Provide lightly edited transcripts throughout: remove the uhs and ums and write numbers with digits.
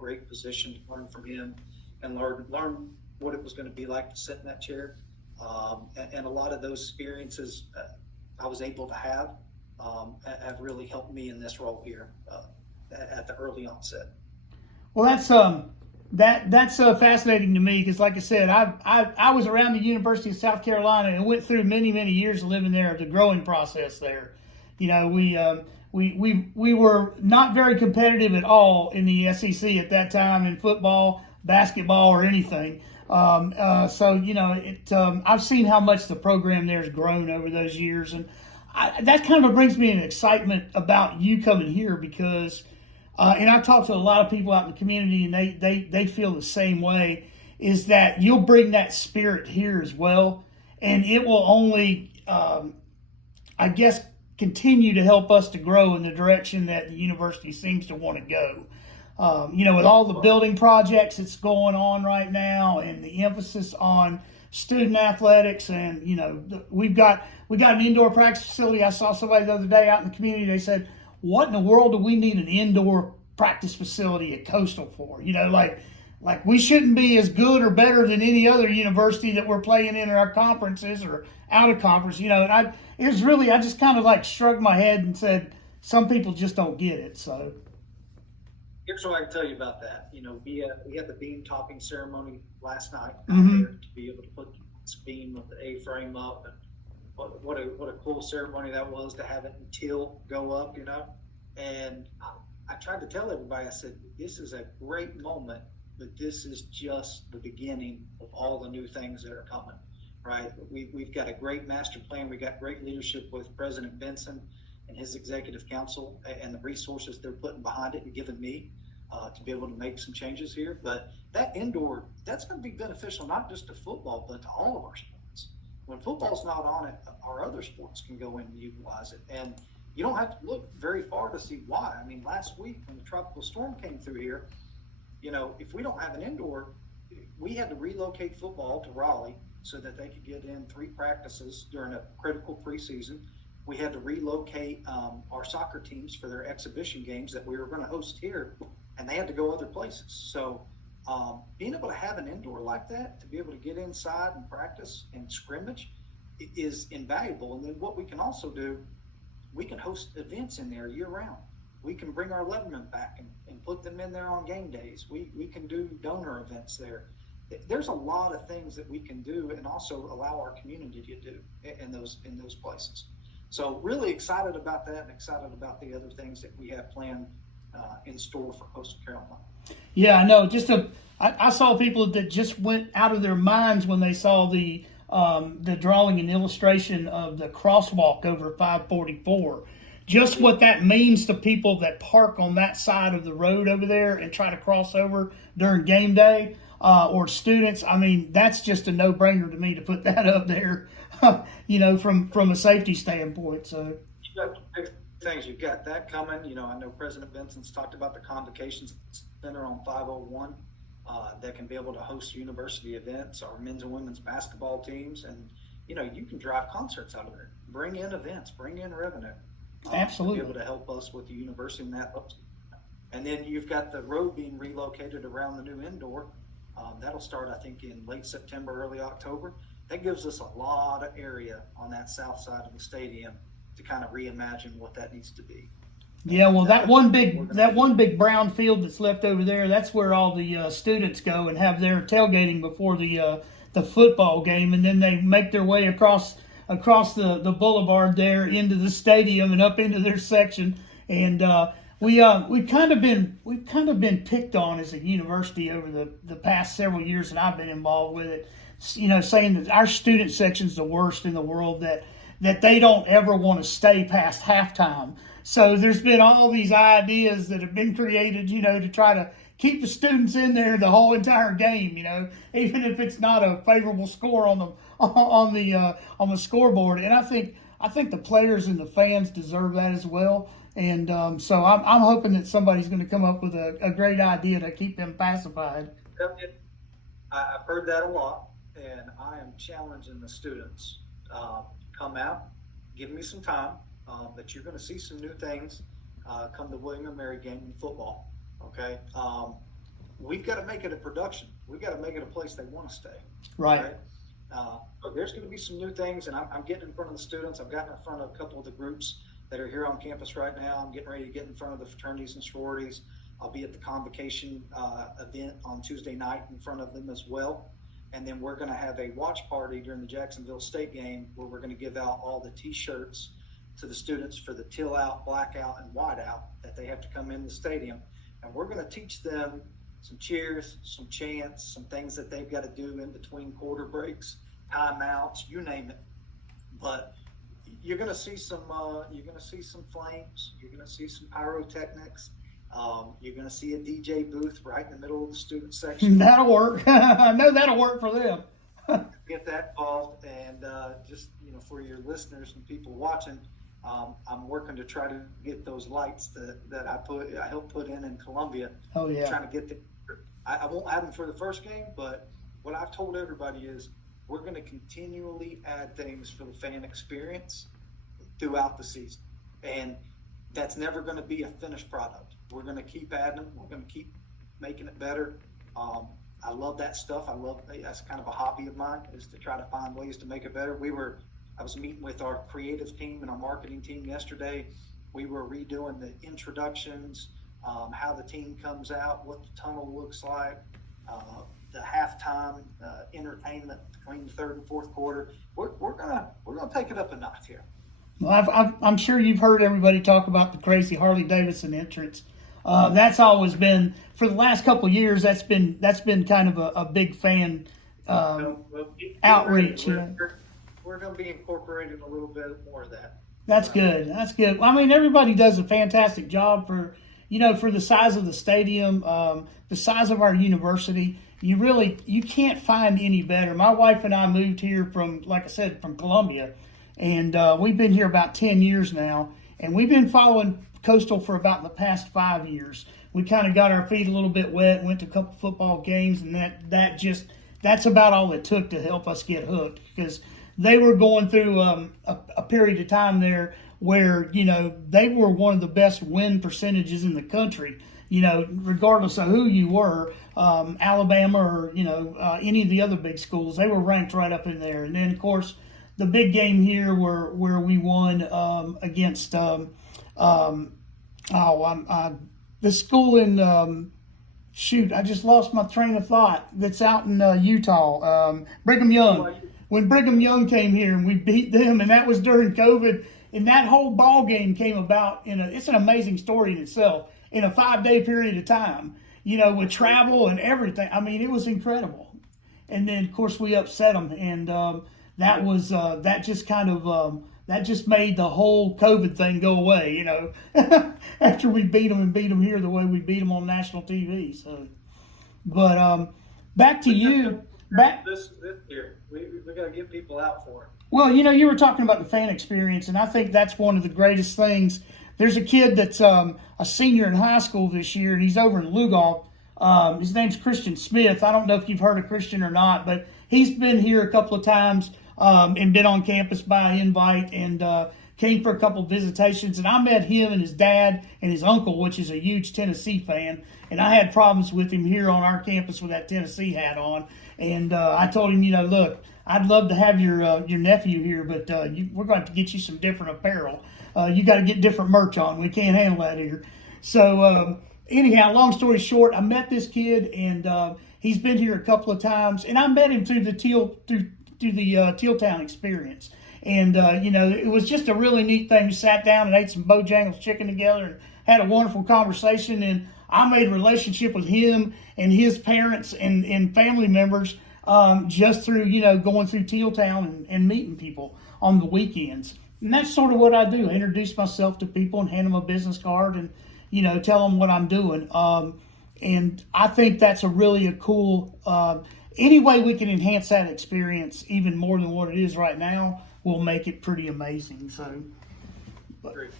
great position to learn from him and learn what it was going to be like to sit in that chair. And a lot of those experiences I was able to have really helped me in this role here at the early onset. Well, that's fascinating to me because, like I said, I was around the University of South Carolina and went through many years living there, the growing process there. You know, we were not very competitive at all in the SEC at that time in football, basketball, or anything. So you know, I've seen how much the program there has grown over those years, and that kind of brings me an excitement about you coming here because. And I've talked to a lot of people out in the community, and they feel the same way. Is that you'll bring that spirit here as well, and it will only, I guess, continue to help us to grow in the direction that the university seems to want to go. You know, with all the building projects that's going on right now, and the emphasis on student athletics, and you know, we got an indoor practice facility. I saw somebody the other day out in the community. They said, what in the world do we need an indoor practice facility at Coastal for? You know, like we shouldn't be as good or better than any other university that we're playing in our conferences or out of conference. You know, and I just kind of like shrugged my head and said, some people just don't get it. So here's what I can tell you about that. You know, we had the beam topping ceremony last night out mm-hmm. there to be able to put this beam of the A-frame up, and what a cool ceremony that was to have it in teal go up, you know. And I tried to tell everybody, I said, this is a great moment, but this is just the beginning of all the new things that are coming, right? We've got a great master plan. We got great leadership with President Benson and his executive council and the resources they're putting behind it and giving me to be able to make some changes here. But that indoor, that's going to be beneficial not just to football, but to all of our sports. When football's not on it, our other sports can go in and utilize it. And you don't have to look very far to see why. I mean, last week when the tropical storm came through here, you know, if we don't have an indoor, we had to relocate football to Raleigh so that they could get in 3 practices during a critical preseason. We had to relocate our soccer teams for their exhibition games that we were going to host here, and they had to go other places. So being able to have an indoor like that, to be able to get inside and practice and scrimmage is invaluable. And then what we can also do, we can host events in there year round. We can bring our lettermen back and put them in there on game days. We can do donor events there. There's a lot of things that we can do and also allow our community to do in those places. So really excited about that and excited about the other things that we have planned in store for Coastal Carolina. Yeah, I know. I saw people that just went out of their minds when they saw the drawing and illustration of the crosswalk over 544. Just what that means to people that park on that side of the road over there and try to cross over during game day, or students. I mean, that's just a no-brainer to me to put that up there, you know, from a safety standpoint. So you got big things. You've got that coming. You know, I know President Benson's talked about the Convocation Center on 501 that can be able to host university events, our men's and women's basketball teams, and you know, you can drive concerts out of there, bring in events, bring in revenue. Absolutely. To be able to help us with the university and that. And then you've got the road being relocated around the new indoor. That'll start, I think, in late September, early October. That gives us a lot of area on that south side of the stadium to kind of reimagine what that needs to be. Yeah, well, that one big brown field that's left over there, that's where all the students go and have their tailgating before the football game, and then they make their way across the boulevard there into the stadium and up into their section. And we've kind of been picked on as a university over the past several years that I've been involved with it. You know, saying that our student section's the worst in the world, that they don't ever want to stay past halftime. So there's been all these ideas that have been created, you know, to try to keep the students in there the whole entire game, you know, even if it's not a favorable score on the scoreboard. And I think the players and the fans deserve that as well. And so I'm hoping that somebody's going to come up with a great idea to keep them pacified. I've heard that a lot, and I am challenging the students. Come out, give me some time, but you're going to see some new things come the William & Mary game in football. Okay, we've got to make it a production. We've got to make it a place they want to stay. Right. But there's going to be some new things, and I'm getting in front of the students. I've gotten in front of a couple of the groups that are here on campus right now. I'm getting ready to get in front of the fraternities and sororities. I'll be at the convocation event on Tuesday night in front of them as well. And then we're going to have a watch party during the Jacksonville State game where we're going to give out all the T-shirts to the students for the teal out, black out, and white out that they have to come in the stadium. And we're going to teach them some cheers, some chants, some things that they've got to do in between quarter breaks, timeouts, you name it. But you're going to see some flames. You're going to see some pyrotechnics. You're going to see a DJ booth right in the middle of the student section. That'll work. I know that'll work for them. Get that involved, and just for your listeners and people watching, I'm working to try to get those lights that I helped put in Columbia. Oh yeah. Trying to get them. I won't have them for the first game, but what I've told everybody is we're going to continually add things for the fan experience throughout the season, and that's never going to be a finished product. We're going to keep adding them. We're going to keep making it better. I love that stuff. That's kind of a hobby of mine, is to try to find ways to make it better. I was meeting with our creative team and our marketing team yesterday. We were redoing the introductions, how the team comes out, what the tunnel looks like, the halftime entertainment between the third and fourth quarter. We're gonna take it up a notch here. Well, I'm sure you've heard everybody talk about the crazy Harley Davidson entrance. That's always been, for the last couple of years, that's been kind of a big fan outreach. We're going to be incorporating a little bit more of that. That's good. That's good. I mean, everybody does a fantastic job for the size of the stadium, the size of our university. You can't find any better. My wife and I moved here from, like I said, from Columbia, and we've been here about 10 years now, and we've been following Coastal for about the past 5 years. We kind of got our feet a little bit wet, went to a couple football games, and that's about all it took to help us get hooked, because they were going through a period of time there where, they were one of the best win percentages in the country, regardless of who you were, Alabama or, any of the other big schools. They were ranked right up in there. And then, of course, the big game here where we won against the school in I just lost my train of thought. That's out in Utah, Brigham Young. When Brigham Young came here and we beat them, and that was during COVID, and that whole ball game came about it's an amazing story in itself, in a 5-day period of time, with travel and everything. I mean, it was incredible. And then, of course, we upset them, and that was that just made the whole COVID thing go away, after we beat them here the way we beat them on national TV. So, but back to you. This year, we got to get people out for it. Well, you were talking about the fan experience, and I think that's one of the greatest things. There's a kid that's a senior in high school this year, and he's over in Lugal. His name's Christian Smith. I don't know if you've heard of Christian or not, but he's been here a couple of times and been on campus by invite, and came for a couple of visitations. And I met him and his dad and his uncle, which is a huge Tennessee fan. And I had problems with him here on our campus with that Tennessee hat on. And I told him, look, I'd love to have your nephew here, but we're going to have to get you some different apparel. You got to get different merch on. We can't handle that here. So anyhow, long story short, I met this kid, and he's been here a couple of times. And I met him through the Teal Town experience. And, it was just a really neat thing. We sat down and ate some Bojangles chicken together and had a wonderful conversation. And I made a relationship with him and his parents and family members just through, going through Teal Town and meeting people on the weekends. And that's sort of what I do. I introduce myself to people and hand them a business card and, tell them what I'm doing. And I think that's a cool, any way we can enhance that experience even more than what it is right now will make it pretty amazing. So, Great.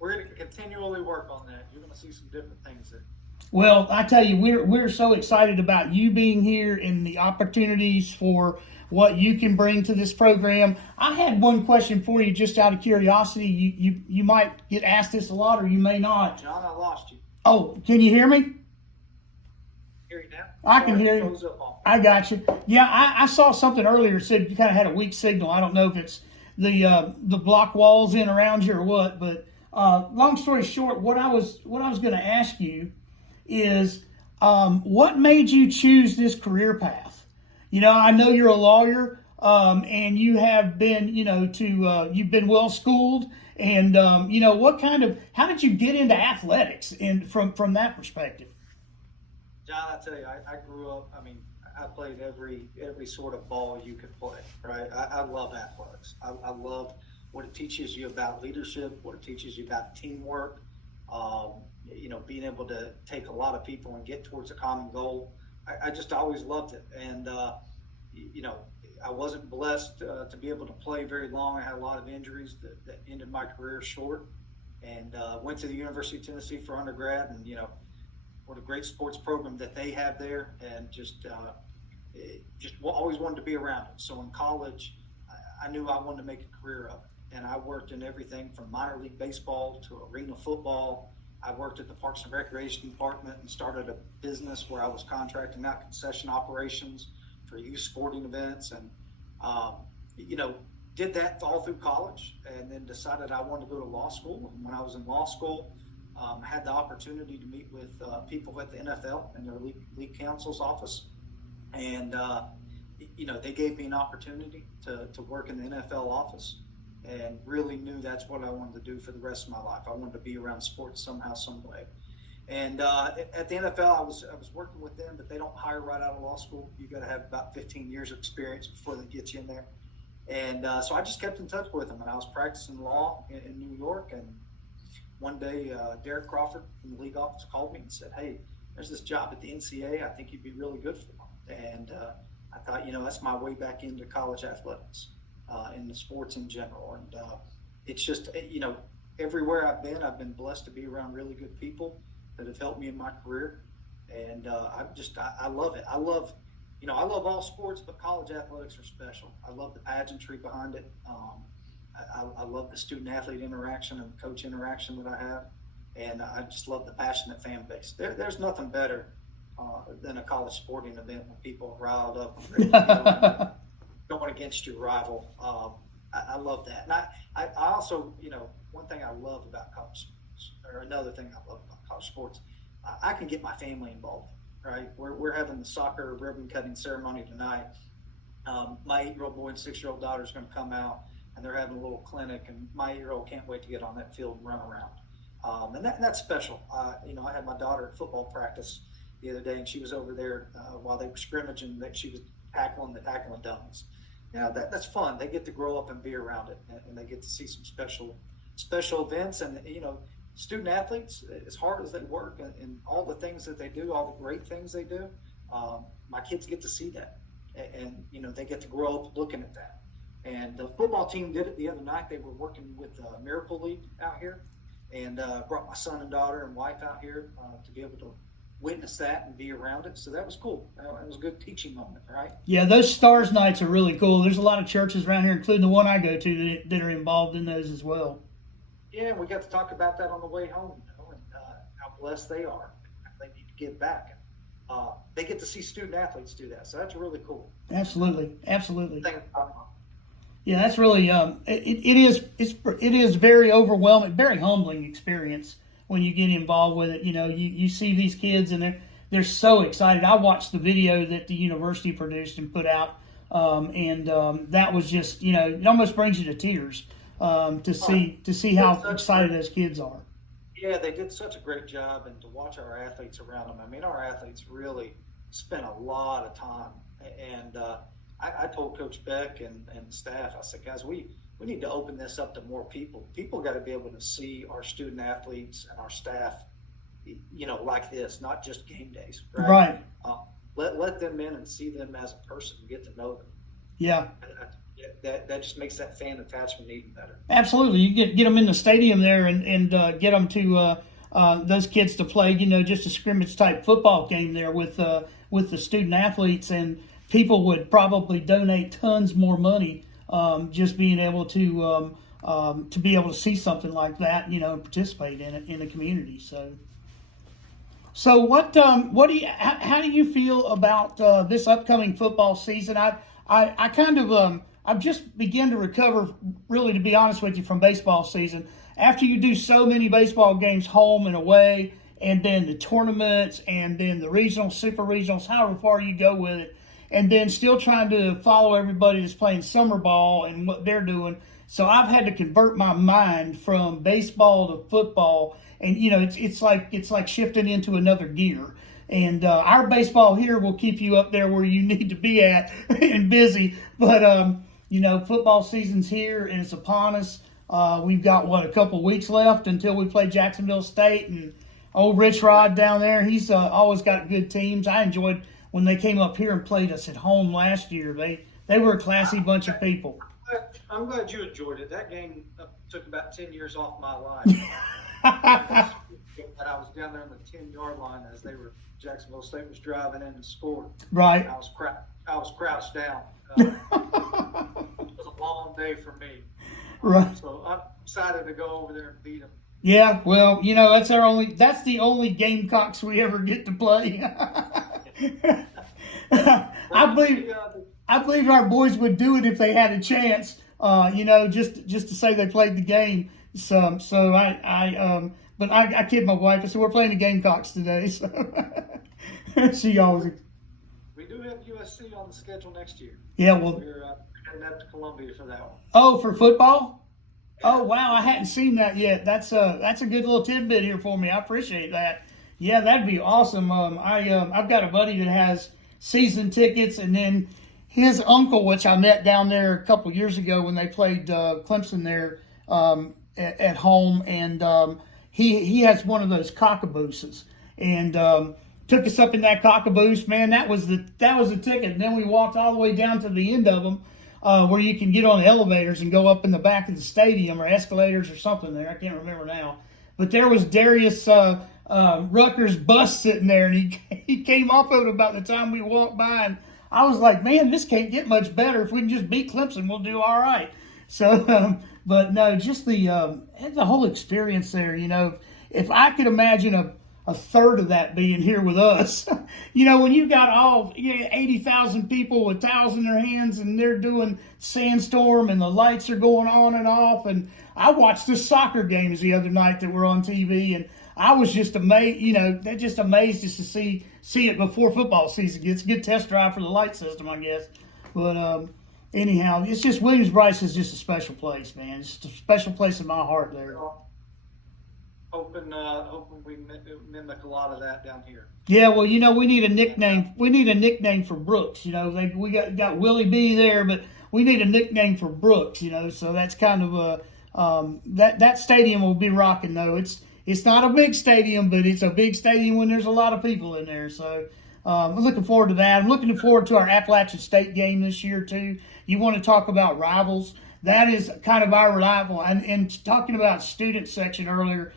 We're gonna continually work on that. You're gonna see some different things there. Well, I tell you, we're so excited about you being here and the opportunities for what you can bring to this program. I had one question for you, just out of curiosity. You might get asked this a lot, or you may not. John, I lost you. Oh, can you hear me? I can hear you. Froze up on me. I got you. Yeah, I saw something earlier that said you kind of had a weak signal. I don't know if it's the block walls in around you or what, but long story short, what I was going to ask you is what made you choose this career path? You know, I know you're a lawyer, and you have been, you've been well schooled, and how did you get into athletics and from that perspective? John, I tell you, I grew up. I mean, I played every sort of ball you could play. Right? I love athletics. I love what it teaches you about leadership, what it teaches you about teamwork. Being able to take a lot of people and get towards a common goal. I just always loved it, and I wasn't blessed to be able to play very long. I had a lot of injuries that ended my career short, and went to the University of Tennessee for undergrad, and what a great sports program that they have there, and just always wanted to be around it. So in college, I knew I wanted to make a career of it, and I worked in everything from minor league baseball to arena football. I worked at the Parks and Recreation Department and started a business where I was contracting out concession operations for youth sporting events, and did that all through college, and then decided I wanted to go to law school. And when I was in law school, I had the opportunity to meet with people at the NFL in their league counsel's office, and they gave me an opportunity to work in the NFL office, and really knew that's what I wanted to do for the rest of my life. I wanted to be around sports somehow, some way. And at the NFL, I was working with them, but they don't hire right out of law school. You got to have about 15 years of experience before they get you in there. And so I just kept in touch with them, and I was practicing law in New York. And one day, Derek Crawford from the league office called me and said, "Hey, there's this job at the NCAA. I think you'd be really good for." And I thought, that's my way back into college athletics, in the sports in general. And it's just, everywhere I've been blessed to be around really good people that have helped me in my career. And I love it. I love all sports, but college athletics are special. I love the pageantry behind it. I love the student-athlete interaction and the coach interaction that I have. And I just love the passionate fan base. There's nothing better than a college sporting event when people are riled up and ready to go going against your rival. I love that. And I also, one thing I love about college sports, or another thing I love about college sports, I can get my family involved. Right, we're having the soccer ribbon cutting ceremony tonight. My 8-year-old boy and 6-year-old daughter is going to come out, and they're having a little clinic, and my 8-year-old can't wait to get on that field and run around. And that's special. I had my daughter at football practice the other day, and she was over there while they were scrimmaging. That she was tackling dummies. That's fun. They get to grow up and be around it, and they get to see some special events. And student athletes, as hard as they work and all the things that they do, all the great things they do, my kids get to see that, and they get to grow up looking at that. And the football team did it the other night. They were working with Miracle League out here, and brought my son and daughter and wife out here to be able to witness that and be around it. So that was cool. It was a good teaching moment, right? Yeah, those Stars Nights are really cool. There's a lot of churches around here, including the one I go to, that are involved in those as well. Yeah, we got to talk about that on the way home, and how blessed they are. They need to give back. They get to see student athletes do that, so that's really cool. Absolutely. Yeah, that's really it is very overwhelming, very humbling experience when you get involved with it. You see these kids and they're so excited. I watched the video that the university produced and put out, and that was just it almost brings you to tears. To see how excited those kids are. Yeah, they did such a great job, and to watch our athletes around them. I mean, our athletes really spent a lot of time. And I told Coach Beck and staff, I said, guys, we need to open this up to more people. People got to be able to see our student athletes and our staff, like this, not just game days. Right. Let them in and see them as a person and get to know them. Yeah. That just makes that fan attachment even better. Absolutely, you get them in the stadium there and get them to those kids to play, just a scrimmage type football game there with the student athletes, and people would probably donate tons more money just being able to be able to see something like that, and participate in it in the community. So, So what do you how do you feel about this upcoming football season? I kind of I've just begun to recover, really, to be honest with you, from baseball season. After you do so many baseball games home and away, and then the tournaments, and then the regionals, super regionals, however far you go with it, and then still trying to follow everybody that's playing summer ball and what they're doing. So I've had to convert my mind from baseball to football, and it's like shifting into another gear. And our baseball here will keep you up there where you need to be at and busy. But football season's here and it's upon us. We've got a couple weeks left until we play Jacksonville State, and old Rich Rod down there. He's always got good teams. I enjoyed when they came up here and played us at home last year. They were a classy bunch of people. I'm glad you enjoyed it. That game took about 10 years off my life. I was down there on the 10-yard line as Jacksonville State was driving in and scored. Right. I was crouched down. It was a long day for me. Right. So I'm excited to go over there and beat them. Yeah, well, that's the only Gamecocks we ever get to play. I believe our boys would do it if they had a chance. Just to say they played the game. But I kid my wife. I said we're playing the Gamecocks today. So she always. We do have USC on the schedule next year. Yeah, well, we're heading up to Columbia for that one. Oh, for football? Oh, wow, I hadn't seen that yet. That's a good little tidbit here for me. I appreciate that. Yeah, that'd be awesome. I've got a buddy that has season tickets, and then his uncle, which I met down there a couple years ago when they played Clemson there at home, and he has one of those cockabooses, and took us up in that cockaboose. Man, that was the ticket. And then we walked all the way down to the end of them, where you can get on the elevators and go up in the back of the stadium, or escalators or something there. I can't remember now. But there was Darius Rucker's bus sitting there, and he came off of it about the time we walked by. And I was like, man, this can't get much better. If we can just beat Clemson, we'll do all right. So, but no, just the whole experience there. If I could imagine a third of that being here with us. When you got all 80,000 people with towels in their hands, and they're doing Sandstorm, and the lights are going on and off. And I watched the soccer games the other night that were on TV, and I was just amazed. They're just amazed just to see it before football season. It's a good test drive for the light system, I guess. But anyhow, it's just Williams-Brice is just a special place, man. It's just a special place in my heart there. Hoping we mimic a lot of that down here. Yeah, well, we need a nickname. We need a nickname for Brooks. We got Willie B there, but we need a nickname for Brooks. So that's kind of that stadium will be rocking though. It's not a big stadium, but it's a big stadium when there's a lot of people in there. So I'm looking forward to that. I'm looking forward to our Appalachian State game this year too. You want to talk about rivals? That is kind of our rival. And talking about student section earlier.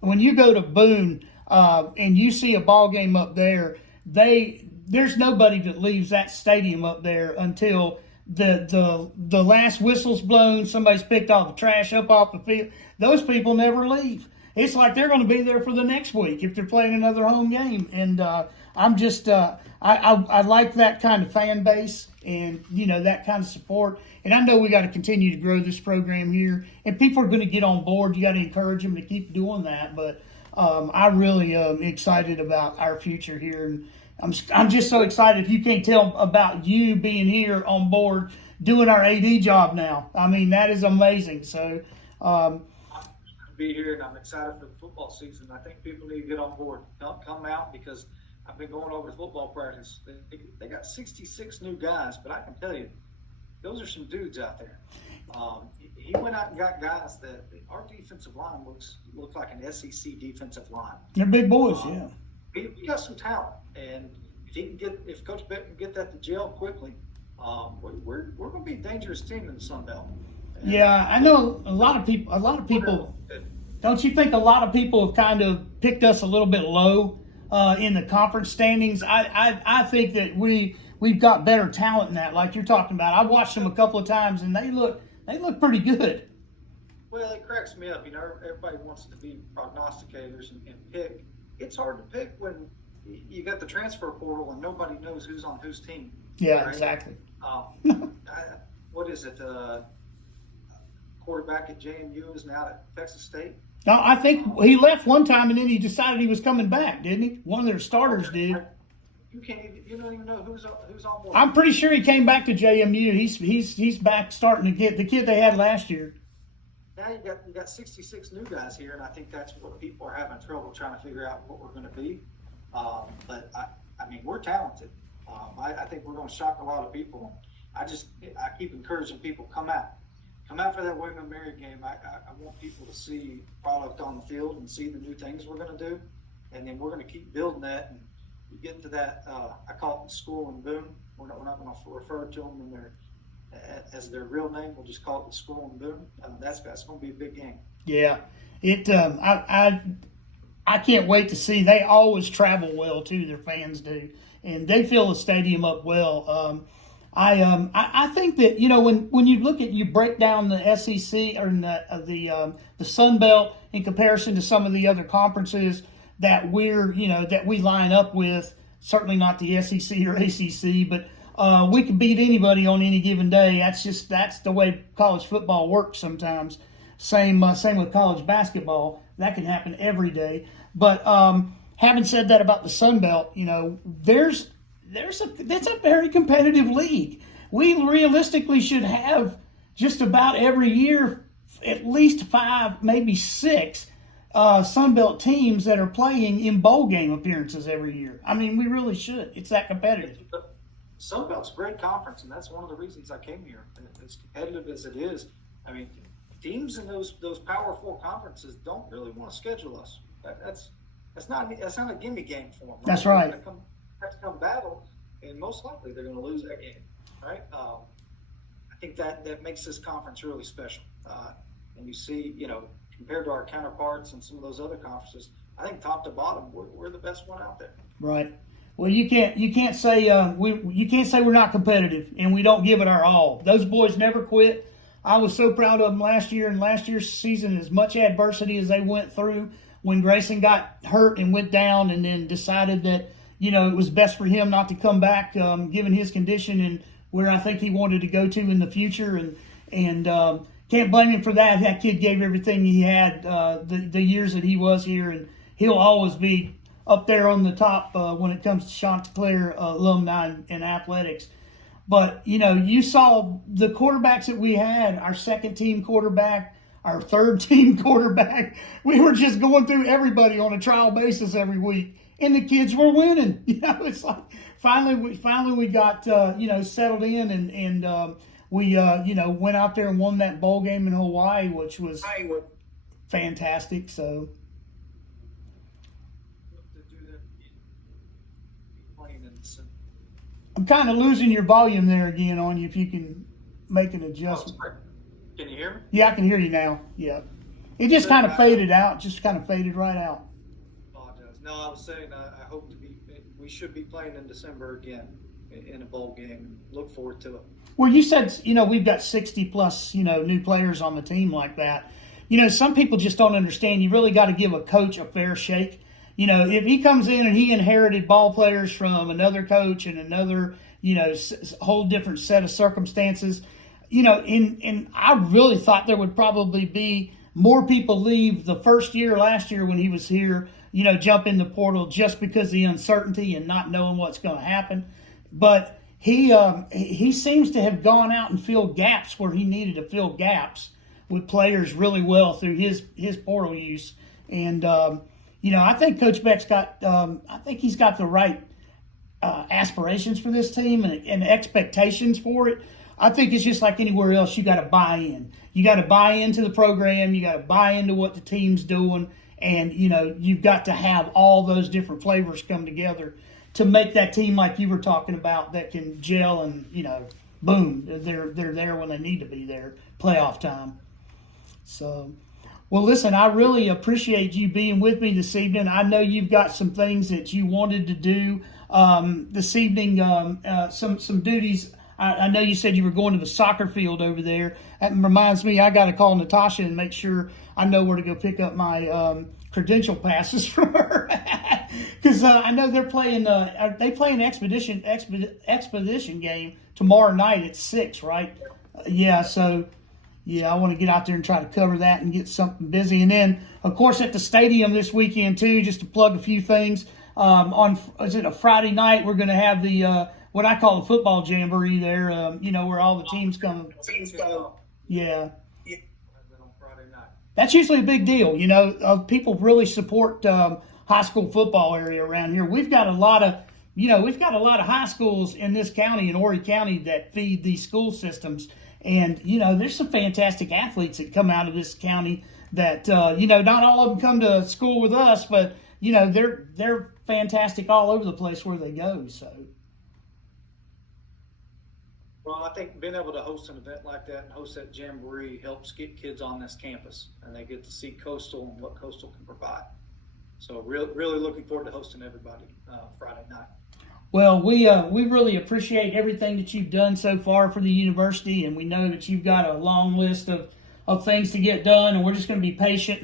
When you go to Boone and you see a ball game up there, there's nobody that leaves that stadium up there until the last whistle's blown. Somebody's picked all the trash up off the field. Those people never leave. It's like they're going to be there for the next week if they're playing another home game. And I'm just I like that kind of fan base and that kind of support. And I know we got to continue to grow this program here, and people are going to get on board. You got to encourage them to keep doing that. But I really am excited about our future here, and I'm just so excited. If you can't tell about you being here on board doing our AD job now, I mean that is amazing. So be here, and I'm excited for the football season. I think people need to get on board, come out, because I've been going over to football practice. They got 66 new guys, but I can tell you, those are some dudes out there. He went out and got guys that our defensive line looks like an SEC defensive line. They're big boys, yeah. He got some talent, and if Coach Beck can get that to gel quickly, we're going to be a dangerous team in the Sun Belt. And yeah, I know a lot of people. Don't you think a lot of people have kind of picked us a little bit low in the conference standings? I think that we've got better talent in that, like you're talking about. I watched them a couple of times, and they look pretty good. Well, it cracks me up. Everybody wants to be prognosticators and pick it's hard to pick when you got the transfer portal and nobody knows who's on whose team. Yeah, right? exactly. What is it? Quarterback at JMU is now at Texas State. No, I think he left one time and then he decided he was coming back, didn't he? One of their starters did. You don't even know who's on board. I'm pretty sure he came back to JMU. He's back starting to get the kid they had last year. Now you got 66 new guys here, and I think that's what people are having trouble trying to figure out what we're going to be. But I mean, we're talented. I think we're going to shock a lot of people. I keep encouraging people, come out for that William & Mary game. I want people to see product on the field and see the new things we're going to do, and then we're going to keep building that. And we get to that. I call it the School and Boom. We're not going to refer to them as their real name. We'll just call it the School and Boom. That's going to be a big game. Yeah, I can't wait to see. They always travel well too. Their fans do, and they fill the stadium up well. I think that when you break down the SEC or the Sun Belt in comparison to some of the other conferences that we line up with, certainly not the SEC or ACC, but we can beat anybody on any given day. That's the way college football works sometimes. Same with college basketball. That can happen every day. But having said that about the Sun Belt, that's a very competitive league. We realistically should have just about every year at least 5, maybe 6 Sun Belt teams that are playing in bowl game appearances every year. I mean, we really should. It's that competitive. Sun Belt's a great conference, and that's one of the reasons I came here. And as competitive as it is, I mean, teams in those Power 4 conferences don't really want to schedule us. That's not a gimme game for them. Right? That's right. They're going to have to come battle, and most likely they're going to lose that game, right? I think that makes this conference really special. And you see, compared to our counterparts and some of those other conferences, I think top to bottom, we're the best one out there. Right. Well, you can't say we're not competitive and we don't give it our all. Those boys never quit. I was so proud of them last year, and last year's season, as much adversity as they went through. When Grayson got hurt and went down, and then decided that it was best for him not to come back, given his condition and where I think he wanted to go to in the future, and can't blame him for that. That kid gave everything he had the years that he was here, and he'll always be up there on the top when it comes to Chanticleer alumni in athletics. But, you saw the quarterbacks that we had, our second-team quarterback, our third-team quarterback. We were just going through everybody on a trial basis every week, and the kids were winning. It's like finally we got, settled in, and we, went out there and won that bowl game in Hawaii, which was fantastic. So. I'm kind of losing your volume there again on you. If you can make an adjustment. Can you hear me? Yeah, I can hear you now. Yeah. It just kind of faded out. Just kind of faded right out. Apologize. No, I was saying I hope we should be playing in December again in a bowl game. Look forward to it. Well, you said, we've got 60 plus, new players on the team like that. Some people just don't understand. You really got to give a coach a fair shake. If he comes in and he inherited ball players from another coach and another, whole different set of circumstances, and I really thought there would probably be more people leave the first year last year when he was here, jump in the portal just because of the uncertainty and not knowing what's going to happen. But he seems to have gone out and filled gaps where he needed to fill gaps with players really well through his portal use. And, I think Coach Beck's got, he's got the right aspirations for this team and expectations for it. I think it's just like anywhere else. You got to buy in. You got to buy into the program. You got to buy into what the team's doing, and you've got to have all those different flavors come together to make that team like you were talking about that can gel and boom, they're there when they need to be there. Playoff time. So. Well, listen, I really appreciate you being with me this evening. I know you've got some things that you wanted to do this evening, some duties. I know you said you were going to the soccer field over there. That reminds me, I got to call Natasha and make sure I know where to go pick up my credential passes from her because I know they're playing. They play an expedition game tomorrow night at 6, right? Yeah, so yeah, I want to get out there and try to cover that and get something busy. And then, of course, at the stadium this weekend too, just to plug a few things. On is it a Friday night? We're going to have the what I call the football jamboree there. Where all the teams come. Yeah. That's usually a big deal. People really support high school football area around here. We've got a lot of high schools in this county, in Horry County, that feed these school systems. And, there's some fantastic athletes that come out of this county that, not all of them come to school with us, but, they're fantastic all over the place where they go. So. Well, I think being able to host an event like that and host that jamboree helps get kids on this campus, and they get to see Coastal and what Coastal can provide. So really looking forward to hosting everybody Friday night. Well, we really appreciate everything that you've done so far for the university, and we know that you've got a long list of things to get done, and we're just going to be patient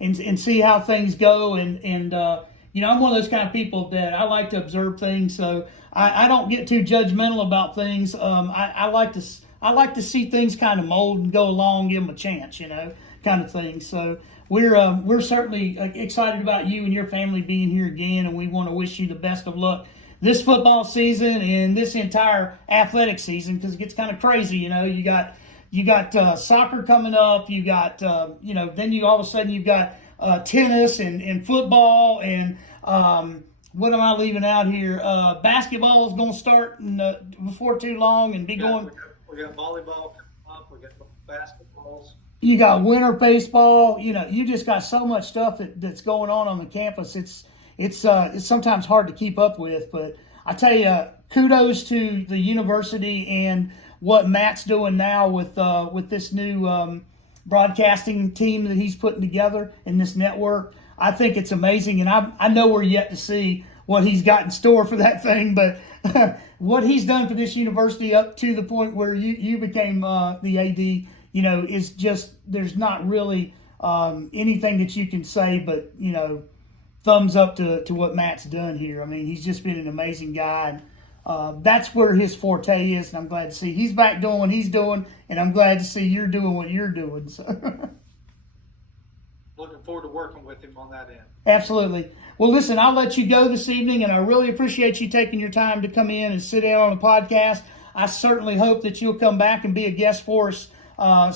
and see how things go. And I'm one of those kind of people that I like to observe things, so I don't get too judgmental about things. I like to see things kind of mold and go along, give them a chance, kind of thing. So we're certainly excited about you and your family being here again, and we want to wish you the best of luck this football season and this entire athletic season, because it gets kind of crazy. You got soccer coming up. You got then you all of a sudden you've got tennis and football and what am I leaving out here? Basketball is going to start before too long and be going. We got volleyball coming up. We got basketballs. You got winter baseball. You just got so much stuff that's going on the campus. It's sometimes hard to keep up with. But I tell you, kudos to the university and what Matt's doing now with this new broadcasting team that he's putting together in this network. I think it's amazing, and I know we're yet to see what he's got in store for that thing, but what he's done for this university up to the point where you became the AD, is just, there's not really anything that you can say but, thumbs up to what Matt's done here. I mean, he's just been an amazing guy. And, that's where his forte is, and I'm glad to see he's back doing what he's doing, and I'm glad to see you're doing what you're doing. So. Looking forward to working with him on that end. Absolutely. Well, listen, I'll let you go this evening, and I really appreciate you taking your time to come in and sit down on the podcast. I certainly hope that you'll come back and be a guest for us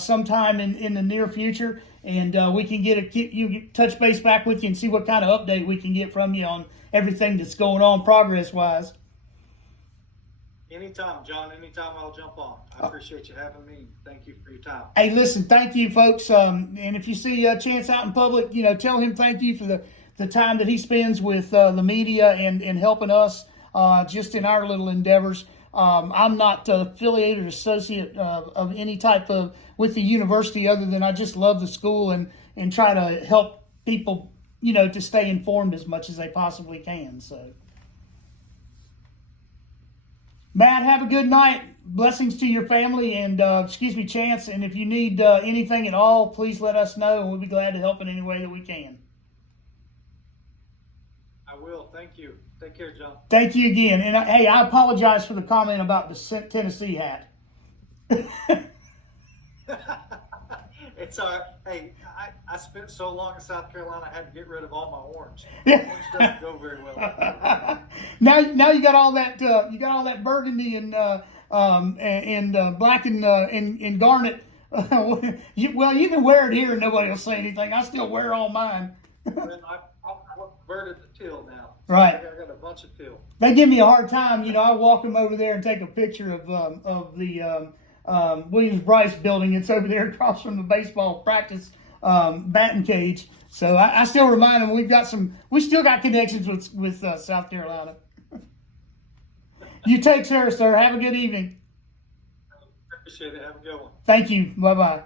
sometime in the near future, and we can touch base back with you and see what kind of update we can get from you on everything that's going on progress-wise. Anytime, John. Anytime I'll jump on. I appreciate you having me. Thank you for your time. Hey, listen, thank you, folks. And if you see Chance out in public, tell him thank you for the time that he spends with the media and helping us just in our little endeavors. I'm not affiliated or associate of any type with the university, other than I just love the school and try to help people, to stay informed as much as they possibly can. So. Matt, have a good night. Blessings to your family and, Chance. And if you need anything at all, please let us know, and we'll be glad to help in any way that we can. I will. Thank you. Take care, John. Thank you again. And, hey, I apologize for the comment about the Tennessee hat. It's all right. Hey, I spent so long in South Carolina, I had to get rid of all my orange. Yeah. Orange doesn't go very well. Now you got all that burgundy and black and garnet. You can wear it here and nobody will say anything. I still wear all mine. I converted to teal now. Right. I got a bunch of teal. They give me a hard time. I walk them over there and take a picture of the Williams-Brice building. It's over there across from the baseball practice batting cage. So I still remind them we still got connections with South Carolina. You take care, sir. Have a good evening. Appreciate it. Have a good one. Thank you. Bye-bye.